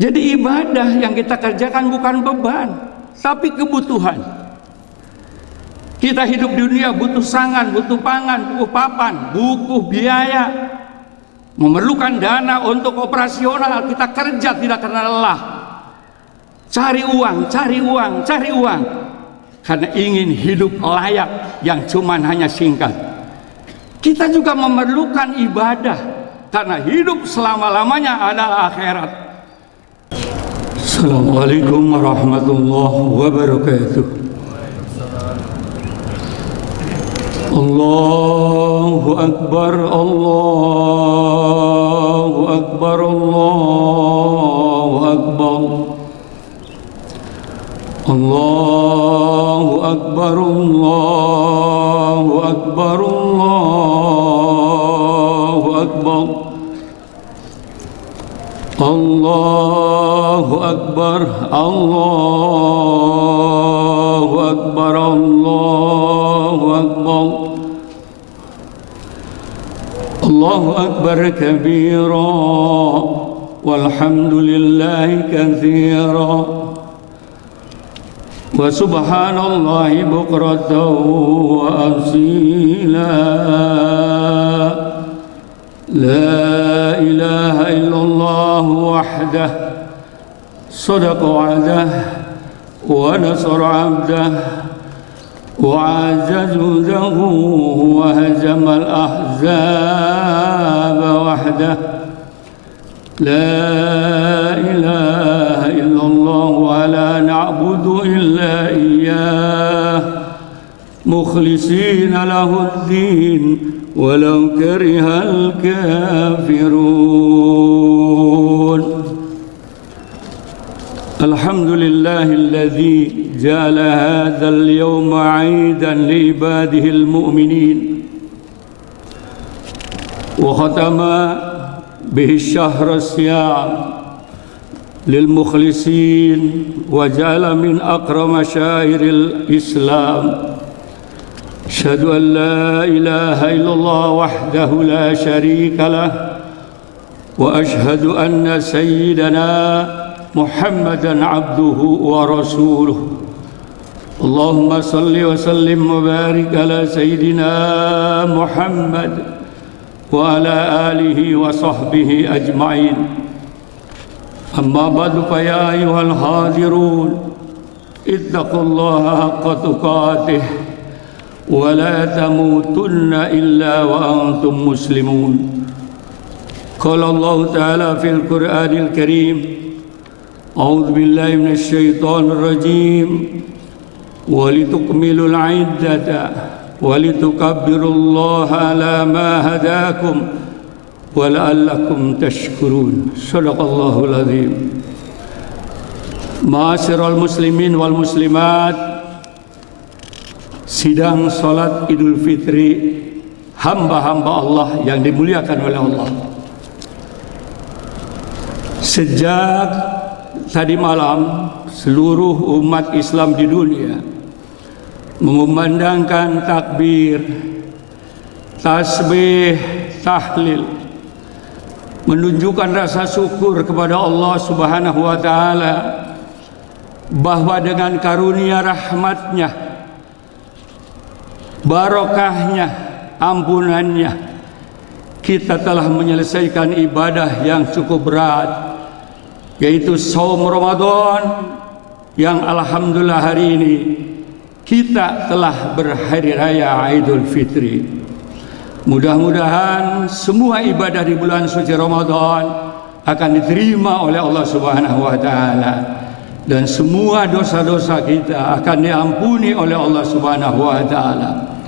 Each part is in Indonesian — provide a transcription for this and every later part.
Jadi ibadah yang kita kerjakan bukan beban, tapi kebutuhan. Kita hidup di dunia butuh sangan, butuh pangan, butuh papan, butuh biaya, memerlukan dana untuk operasional. Kita kerja tidak karena lelah, cari uang, cari uang, cari uang, karena ingin hidup layak yang cuman hanya singkat. Kita juga memerlukan ibadah karena hidup selama-lamanya adalah akhirat. Assalamualaikum warahmatullahi wabarakatuh. Allahu Akbar, Allahu Akbar, Allahu Akbar. Allahu Akbar, Allahu Akbar, Allahu Akbar. Allahu Akbar, Allahu Akbar, Allahu Akbar. Allahu Akbar kabira, walhamdulillahi katsira, wa subhanallahi bukratan wa asila. La ilaha illallah wahdah, sadaqa wa'dah, wa nasara 'abdah, wa 'azza judahu, wa hazama al-ahzaba wahdah. La ilaha illallah wa la na'budu illa iyyah, mukhlisina lahu ad-din walau karihal kafirun. Alhamdulillahilladzi ja'ala hadzal yawma 'aidan li ibadihil mu'minin wa khatama bihi ash-shahra as-siyam lil mukhlisin wa ja'ala min akrama syairil Islam. أشهد أن لا إله إلا الله وحده لا شريك له وأشهد أن سيدنا محمدا عبده ورسوله. اللهم صل وسلم وبارك على سيدنا محمد وعلى آله وصحبه أجمعين. أما بعد فيا أيها الحاضرون اتقوا الله حق تقاته ولا تموتن إلا وأنتم مسلمون. قال الله تعالى في القرآن الكريم: أعوذ بالله من الشيطان الرجيم ولتكملوا العدة ولتكبروا الله على ما هداكم ولعلكم تشكرون. صدق الله العظيم. Ma'asyiral muslimin wal muslimat, sidang salat Idul Fitri hamba-hamba Allah yang dimuliakan oleh Allah. Sejak tadi malam seluruh umat Islam di dunia mengumandangkan takbir, tasbih, tahlil, menunjukkan rasa syukur kepada Allah Subhanahu wa taala bahwa dengan karunia rahmatnya, barokahnya, ampunannya, kita telah menyelesaikan ibadah yang cukup berat, yaitu saum Ramadan, yang alhamdulillah hari ini kita telah berhari raya Idul Fitri. Mudah-mudahan semua ibadah di bulan suci Ramadan akan diterima oleh Allah Subhanahu wa taala, dan semua dosa-dosa kita akan diampuni oleh Allah Subhanahu wa taala.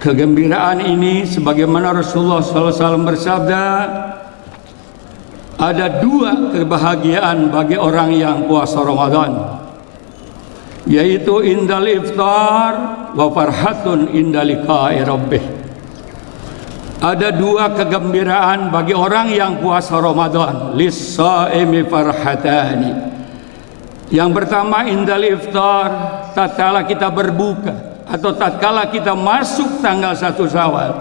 Kegembiraan ini sebagaimana Rasulullah SAW bersabda, ada dua kebahagiaan bagi orang yang puasa Ramadan, yaitu indal iftar wa farhatun indal liqa'i rabbih. Ada dua kegembiraan bagi orang yang puasa Ramadan, lis-shaimi farhatani. Yang pertama indal iftar, tatkala kita berbuka atau tatkala kita masuk tanggal 1 Syawal,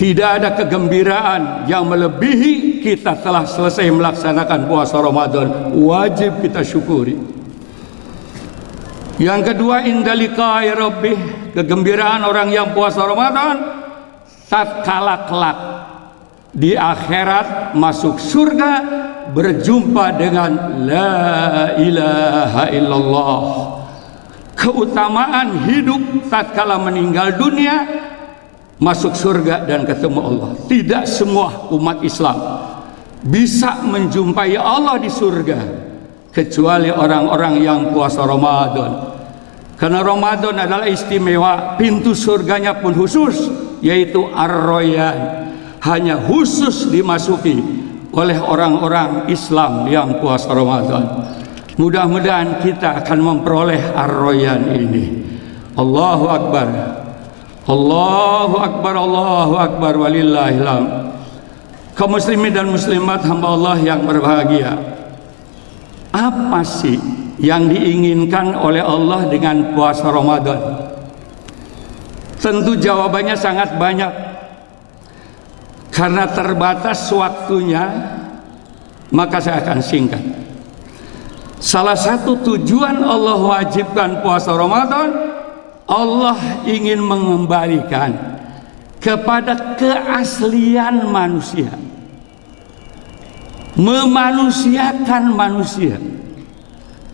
Tidak ada kegembiraan yang melebihi kita telah selesai melaksanakan puasa Ramadan. Wajib kita syukuri. Yang kedua, indalikai rabbih, kegembiraan orang yang puasa Ramadan tatkala kelak di akhirat masuk surga berjumpa dengan la ilaha illallah. Keutamaan hidup tatkala meninggal dunia masuk surga dan ketemu Allah. Tidak semua umat Islam bisa menjumpai Allah di surga kecuali orang-orang yang puasa Ramadan. Karena Ramadan adalah istimewa, pintu surganya pun khusus, yaitu Ar-Rayyan, hanya khusus dimasuki oleh orang-orang Islam yang puasa Ramadan. Mudah-mudahan kita akan memperoleh Ar-Rayyan ini. Allahu Akbar, Allahu Akbar, Allahu Akbar, walillahil hamd. Kaum muslimin dan muslimat hamba Allah yang berbahagia, apa sih yang diinginkan oleh Allah dengan puasa Ramadan? Tentu jawabannya sangat banyak. Karena terbatas waktunya, maka saya akan singkat. Salah satu tujuan Allah wajibkan puasa Ramadan, Allah ingin mengembalikan kepada keaslian manusia, memanusiakan manusia.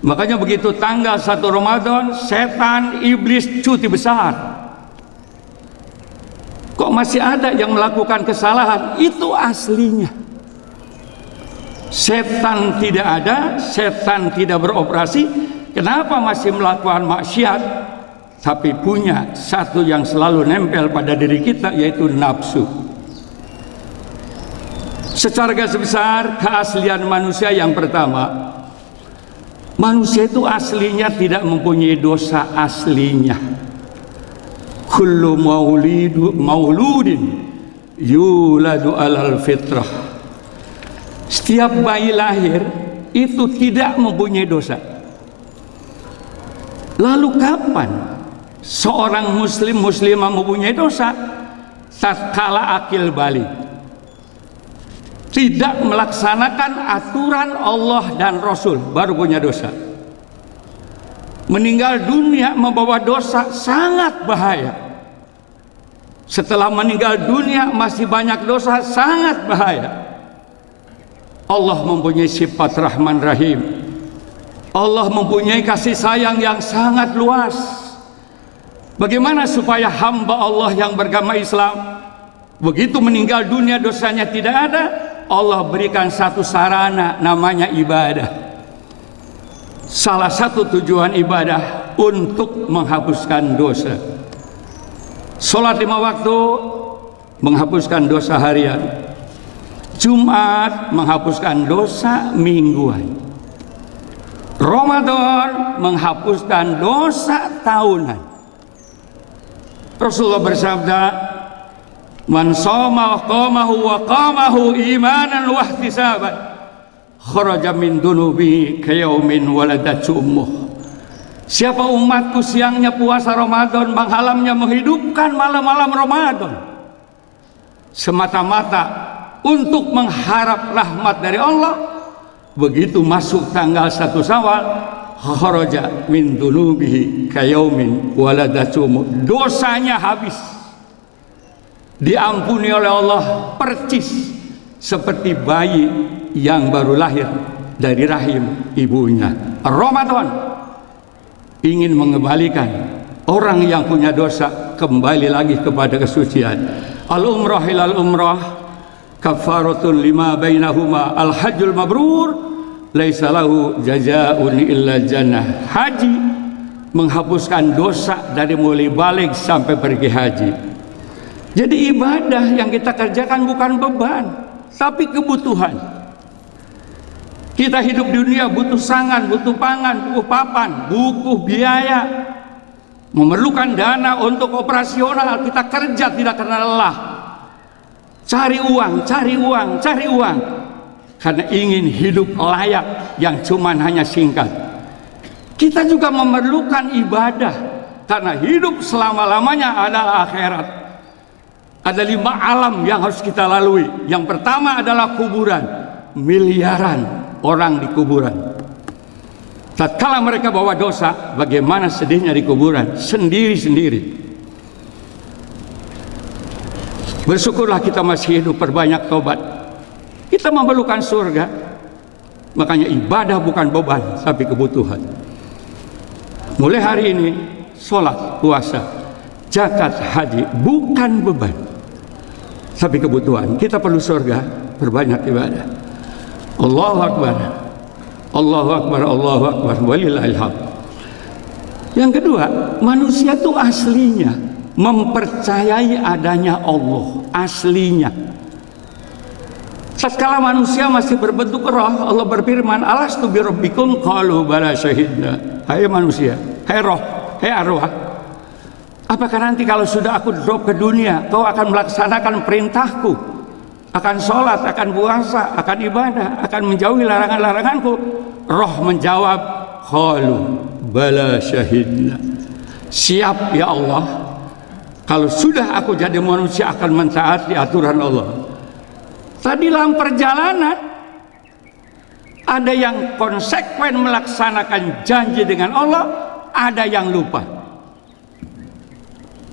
Makanya begitu tanggal 1 Ramadan, setan, iblis cuti besar. Kok masih ada yang melakukan kesalahan? Itu aslinya. Setan tidak ada, setan tidak beroperasi. Kenapa masih melakukan maksiat? Tapi punya satu yang selalu nempel pada diri kita, yaitu nafsu. Secara garis besar, keaslian manusia yang pertama, manusia itu aslinya tidak mempunyai dosa aslinya. Kullu mauludin yuladu alal fitrah. Setiap bayi lahir itu tidak mempunyai dosa. Lalu kapan seorang muslim muslimah mempunyai dosa? Tatkala akil balik, tidak melaksanakan aturan Allah dan Rasul, baru punya dosa. Meninggal dunia membawa dosa, sangat bahaya. Setelah meninggal dunia masih banyak dosa, sangat bahaya. Allah mempunyai sifat Rahman Rahim. Allah mempunyai kasih sayang yang sangat luas. Bagaimana supaya hamba Allah yang beragama Islam begitu meninggal dunia dosanya tidak ada? Allah berikan satu sarana, namanya ibadah. Salah satu tujuan ibadah untuk menghapuskan dosa. Sholat 5 waktu menghapuskan dosa harian. Jumat menghapuskan dosa mingguan. Ramadan menghapuskan dosa tahunan. Rasulullah bersabda, man shoma wa qamahu imanan wa ihtisaban kharaja min dunubi kayaumin waladatu ummuh. Siapa umatku siangnya puasa Ramadan, malamnya menghidupkan malam-malam Ramadan semata-mata untuk mengharap rahmat dari Allah, begitu masuk tanggal 1 Syawal, kharaja min dunubihi kayaumin waladatu ummuh. Dosanya habis, diampuni oleh Allah percis seperti bayi yang baru lahir dari rahim ibunya. Ramadan ingin mengembalikan orang yang punya dosa kembali lagi kepada kesucian. Al-umrah ilal umrah kafaratun lima bainahuma, al-hajjul mabrur laisa lahu jazaa'un illa jannah. Haji menghapuskan dosa dari mulai balik sampai pergi haji. Jadi ibadah yang kita kerjakan bukan beban, tapi kebutuhan. Kita hidup di dunia butuh sangan, butuh pangan, butuh papan, butuh biaya, memerlukan dana untuk operasional. Kita kerja tidak karena lelah, cari uang, cari uang, cari uang, karena ingin hidup layak yang cuman hanya singkat. Kita juga memerlukan ibadah, karena hidup selama-lamanya adalah akhirat. Ada 5 alam yang harus kita lalui. Yang pertama adalah kuburan. Miliaran orang di kuburan. Tatkala mereka bawa dosa, bagaimana sedihnya di kuburan, sendiri-sendiri. Bersyukurlah kita masih hidup, perbanyak tobat. Kita memerlukan surga. Makanya ibadah bukan beban, tapi kebutuhan. Mulai hari ini, sholat, puasa, zakat, haji bukan beban, tapi kebutuhan. Kita perlu surga, perbanyak ibadah. Allahu Akbar, Allahu Akbar, Allahu Akbar, walillahil hamd. Yang kedua, manusia itu aslinya mempercayai adanya Allah, aslinya. Tatkala manusia masih berbentuk roh, Allah berfirman, alastu bi rabbikum qalu bala syahidna. Hai manusia, hai roh, hai arwah, apakah nanti kalau sudah aku drop ke dunia, kau akan melaksanakan perintahku, akan sholat, akan puasa, akan ibadah, akan menjauhi larangan-laranganku? Roh menjawab, qalu bala syahidna. Siap ya Allah, kalau sudah aku jadi manusia akan mentaati aturan Allah. Tadi dalam perjalanan ada yang konsekuen melaksanakan janji dengan Allah, ada yang lupa.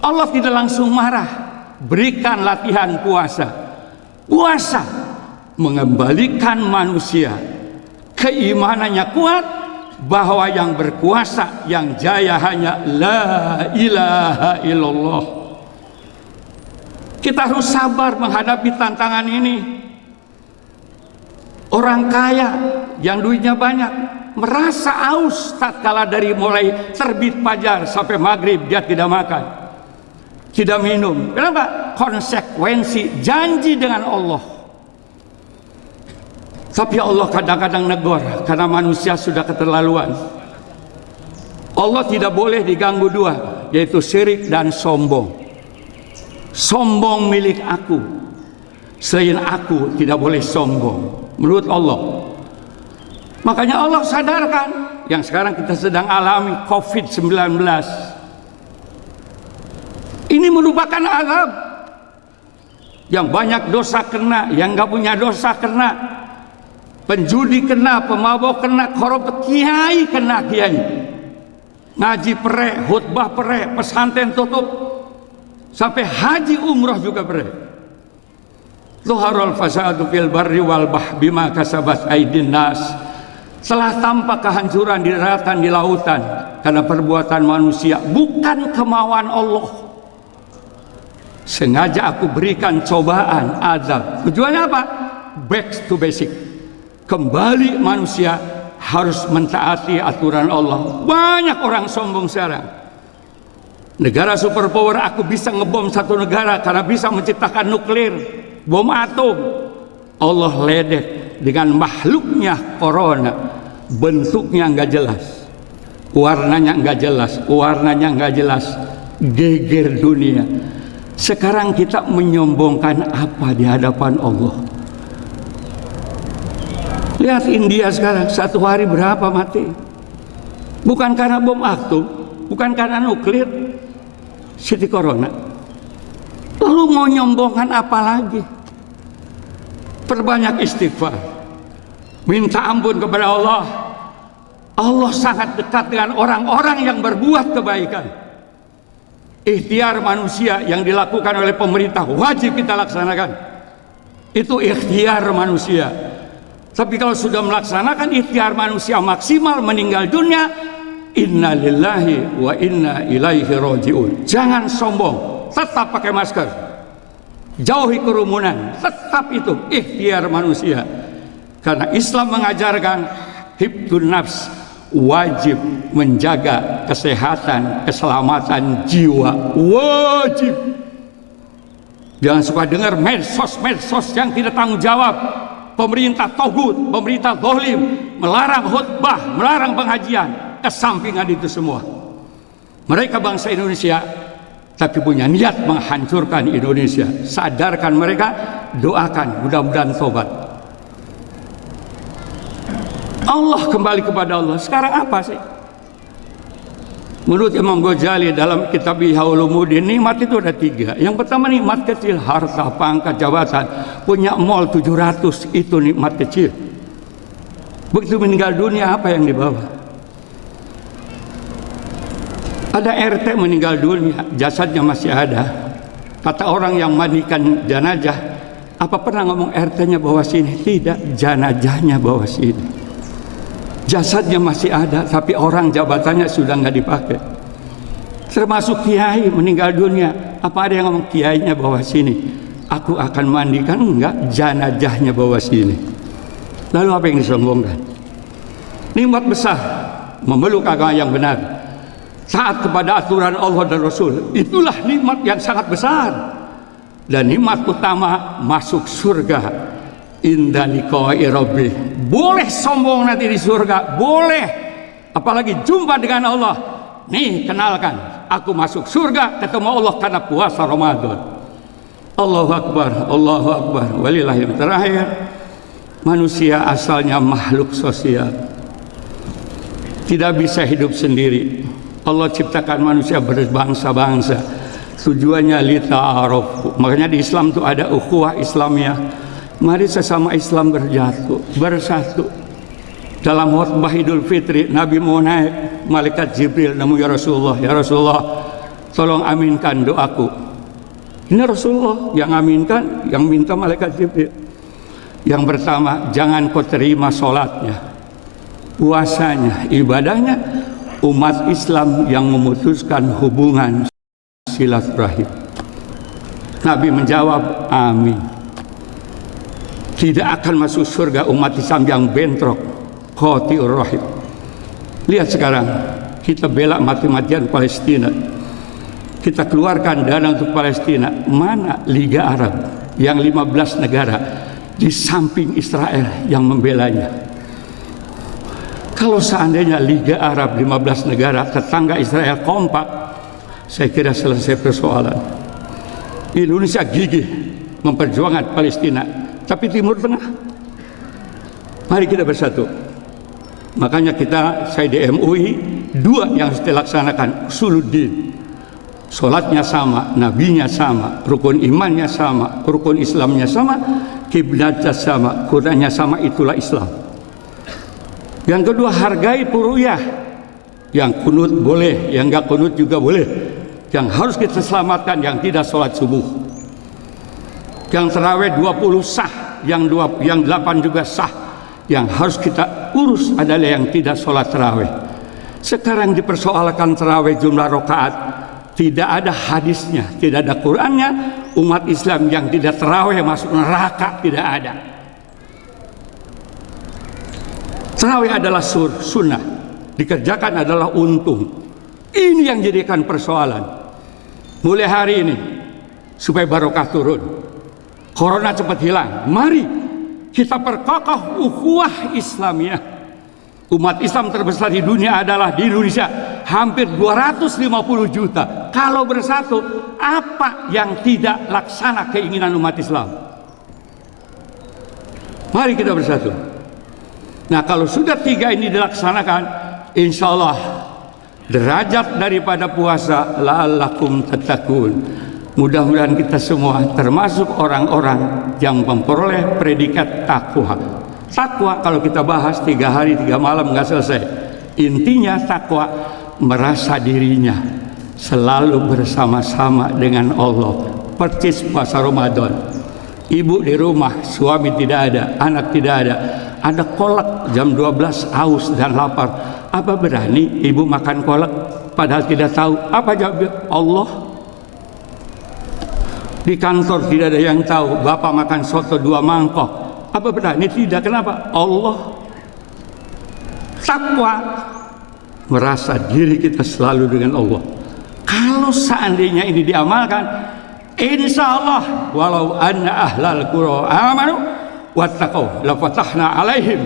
Allah tidak langsung marah, berikan latihan puasa. Puasa mengembalikan manusia keimanannya kuat bahwa yang berkuasa, yang jaya hanya la ilaha illallah. Kita harus sabar menghadapi tantangan ini. Orang kaya yang duitnya banyak merasa aus tatkala dari mulai terbit fajar sampai maghrib dia tidak makan, tidak minum. Kenapa? Konsekuensi janji dengan Allah. Tapi Allah kadang-kadang negor karena manusia sudah keterlaluan. Allah tidak boleh diganggu dua, yaitu syirik dan sombong. Sombong milik aku, selain aku tidak boleh sombong menurut Allah. Makanya Allah sadarkan yang sekarang kita sedang alami, COVID-19 ini merupakan azab. Yang banyak dosa kena, yang gak punya dosa kena, penjudi kena, pemabok kena, koruptor, kiai kena, kiai ngaji perek, khutbah perek, pesantren tutup, sampai haji umroh juga perek. Zuharul fasadu fil barri wal bah bima kasabat aydin nas. Telah tampak kehancuran di daratan, di lautan karena perbuatan manusia, bukan kemauan Allah. Sengaja aku berikan cobaan, azab. Tujuannya apa? Back to basic. Kembali manusia harus mentaati aturan Allah. Banyak orang sombong sekarang. Negara superpower, aku bisa ngebom satu negara karena bisa menciptakan nuklir, bom atom. Allah ledek dengan makhluknya corona. Bentuknya nggak jelas, warnanya nggak jelas, warnanya nggak jelas, geger dunia. Sekarang kita menyombongkan apa di hadapan Allah? Lihat India sekarang, satu hari berapa mati? Bukan karena bom atom, bukan karena nuklir, Siti Corona. Lalu mau nyombongkan apa lagi? Perbanyak istighfar, minta ampun kepada Allah. Allah sangat dekat dengan orang-orang yang berbuat kebaikan. Ikhtiar manusia yang dilakukan oleh pemerintah wajib kita laksanakan. Itu ikhtiar manusia. Tapi kalau sudah melaksanakan ikhtiar manusia maksimal meninggal dunia, inna lillahi wa inna ilaihi raji'un. Jangan sombong, tetap pakai masker, jauhi kerumunan, tetap itu ikhtiar manusia. Karena Islam mengajarkan hifdzun nafs, wajib menjaga kesehatan, keselamatan jiwa, wajib. Jangan suka dengar medsos yang tidak tanggung jawab. Pemerintah togut, pemerintah zalim, melarang khutbah, melarang pengajian, kesampingan itu semua. Mereka bangsa Indonesia, tapi punya niat menghancurkan Indonesia. Sadarkan mereka, doakan, mudah-mudahan tobat. Allah kembali kepada Allah. Sekarang apa sih? Menurut Imam Ghazali dalam kitab Ihya Ulumuddin, nikmat itu ada 3. Yang pertama nikmat kecil, harta, pangkat, jabatan. Punya mall 700 itu nikmat kecil. Begitu meninggal dunia apa yang dibawa? Ada RT meninggal dunia, jasadnya masih ada. Kata orang yang mandikan jenazah, apa pernah ngomong RT-nya bawa sini? Tidak, jenazahnya bawa sini. Jasadnya masih ada, tapi orang jabatannya sudah nggak dipakai. Termasuk kiai meninggal dunia, apa ada yang ngomong kiainya bawa sini? Aku akan mandikan, enggak, jenazahnya bawa sini. Lalu apa yang disombongkan? Nikmat besar, memeluk agama yang benar, taat kepada aturan Allah dan Rasul. Itulah nikmat yang sangat besar. Dan nikmat utama masuk surga. Inda liqa'i rabbih. Boleh sombong nanti di surga, boleh. Apalagi jumpa dengan Allah. Nih, kenalkan, aku masuk surga ketemu Allah karena puasa Ramadan. Allahu Akbar, Allahu Akbar. Walillahil terakhir. Manusia asalnya makhluk sosial. Tidak bisa hidup sendiri. Allah ciptakan manusia berbangsa-bangsa. Tujuannya lita'aruf. Makanya di Islam itu ada ukhuwah Islamiyah. Mari sesama Islam bersatu. Dalam khutbah Idul Fitri, Nabi mau naik, malaikat Jibril nemu ya Rasulullah, tolong aminkan doaku. Ini Rasulullah yang aminkan, yang minta malaikat Jibril. Yang pertama, jangan kau terima sholatnya, puasanya, ibadahnya umat Islam yang memutuskan hubungan silaturahim. Nabi menjawab, amin. Tidak akan masuk surga umat Islam yang bentrok, qati'ur rahim. Lihat sekarang, kita bela mati-matian Palestina. Kita keluarkan dana untuk Palestina. Mana Liga Arab yang 15 negara di samping Israel yang membelanya? Kalau seandainya Liga Arab 15 negara tetangga Israel kompak, saya kira selesai persoalan. Indonesia gigih memperjuangkan Palestina. Tapi Timur Tengah, mari kita bersatu. Makanya saya di MUI 2 yang harus dilaksanakan. Usuluddin, sholatnya sama, nabinya sama, rukun imannya sama, rukun Islamnya sama, kiblatnya sama, Qur'annya sama, itulah Islam. Yang kedua, hargai puruyah. Yang kunut boleh, yang enggak kunut juga boleh. Yang harus kita selamatkan yang tidak sholat subuh. Yang terawih 20 sah, yang 8 juga sah. Yang harus kita urus adalah yang tidak sholat terawih. Sekarang dipersoalkan terawih jumlah rakaat, tidak ada hadisnya, tidak ada Qur'annya. Umat Islam yang tidak terawih masuk neraka, tidak ada. Terawih adalah sunnah, dikerjakan adalah untung. Ini yang jadikan persoalan. Mulai hari ini supaya barokah turun, corona cepat hilang. Mari kita perkokoh ukhuwah Islamiyah. Umat Islam terbesar di dunia adalah di Indonesia, hampir 250 juta. Kalau bersatu, apa yang tidak laksana keinginan umat Islam? Mari kita bersatu. Nah, kalau sudah 3 ini dilaksanakan, insya Allah derajat daripada puasa la'allakum tattaqun. Mudah-mudahan kita semua termasuk orang-orang yang memperoleh predikat takwa. Takwa kalau kita bahas 3 hari 3 malam nggak selesai. Intinya takwa merasa dirinya selalu bersama-sama dengan Allah. Persis puasa Ramadan. Ibu di rumah, suami tidak ada, anak tidak ada. Ada kolak jam 12 haus dan lapar. Apa berani ibu makan kolak padahal tidak tahu? Apa jawabnya? Allah. Di kantor tidak ada yang tahu, bapak makan soto 2 mangkok. Apa berani? Tidak. Kenapa? Allah. Takwa merasa diri kita selalu dengan Allah. Kalau seandainya ini diamalkan, insya Allah walau anna ahlal qura amanu wattaqau la fatahna alaihim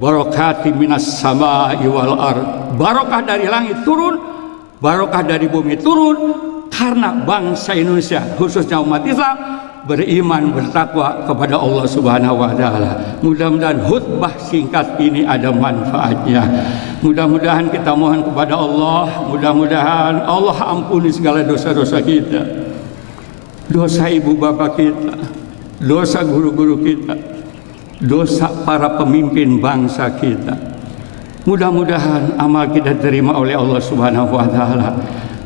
barakati minas samai wal ard. Barokah dari langit turun, barokah dari bumi turun. Karena bangsa Indonesia, khususnya umat Islam, beriman, bertakwa kepada Allah Subhanahu wa taala. Mudah-mudahan khutbah singkat ini ada manfaatnya. Mudah-mudahan kita mohon kepada Allah, mudah-mudahan Allah ampuni segala dosa-dosa kita. Dosa ibu bapak kita, dosa guru-guru kita, dosa para pemimpin bangsa kita. Mudah-mudahan amal kita diterima oleh Allah Subhanahu wa taala.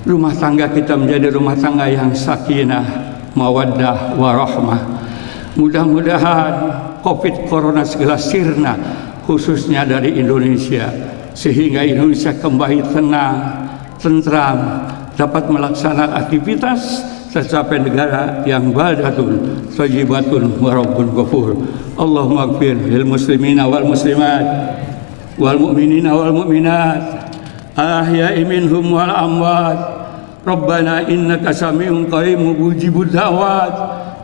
Rumah tangga kita menjadi rumah tangga yang sakinah, mawaddah, warahmah. Mudah-mudahan Covid Corona segala sirna, khususnya dari Indonesia, sehingga Indonesia kembali tenang, tentram, dapat melaksanakan aktivitas tercapai negara yang baldatun thayyibatun wa rabbun ghafur. Allahumma ighfir lil muslimina wal muslimat wal mu'minina wal mu'minat ahya'i minhum wal amwat. Rabbana innaka sami'un qaribun mujibud da'wat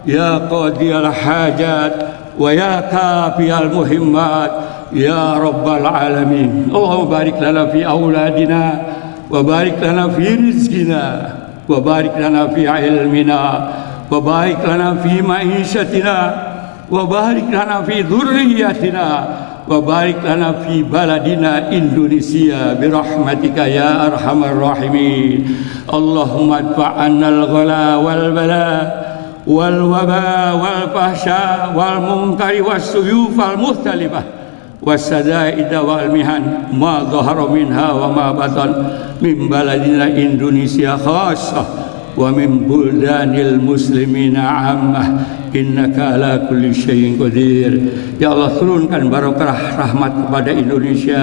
ya qadiyal hajat wa ya kafiyal muhimmat ya rabbal alamin. Allahumma barik lana fi auladina wa barik lana fi rizqina wa barik lana fi ilmina wa barik lana fi ma'isyatina wa barik lana fi dhurriyyatina wa barik lana fi baladina Indonesia birahmatika ya arhamar rahimin. Allahumma adfa'anna al-ghala wal bala wal waba wal fahsya wal munkari was suyuf al mukhtalifah was sadaida wal mihan ma dhahara minha wa ma batan min baladina Indonesia khassah wa min buldanil muslimina ammah innaka ala kulli syai'in qadir. Ya Allah, turunkan barokah rahmat kepada Indonesia,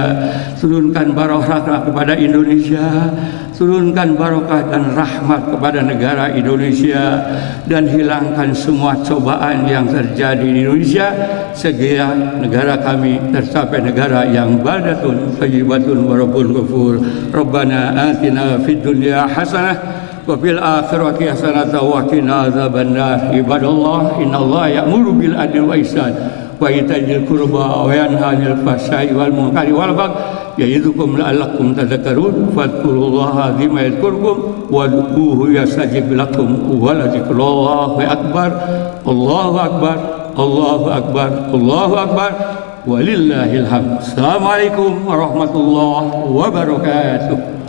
turunkan barokah kepada Indonesia, turunkan barokah dan rahmat kepada negara Indonesia, dan hilangkan semua cobaan yang terjadi di Indonesia sehingga negara kami tercapai negara yang baldatun thayyibatun wa rabbun ghafur. Rabbana atina fid dunya hasanah wa fil akhirati hasanatan wa qina adzabannar. Ibadallah, innallaha ya'muru bil adli wa ihsan wa ita'i dzil qurba wa yanha 'anil fahsya'i wal munkari wal baghi ya'idzukum la'allakum tadhakkarun. Fadhkurullaha azima yadhkurkum wad'uuhu yastajib lakum wa ladzikrullahi akbar. Allahu akbar, Allahu akbar, Allahu akbar, walillahil hamd. Assalamualaikum warahmatullahi wabarakatuh.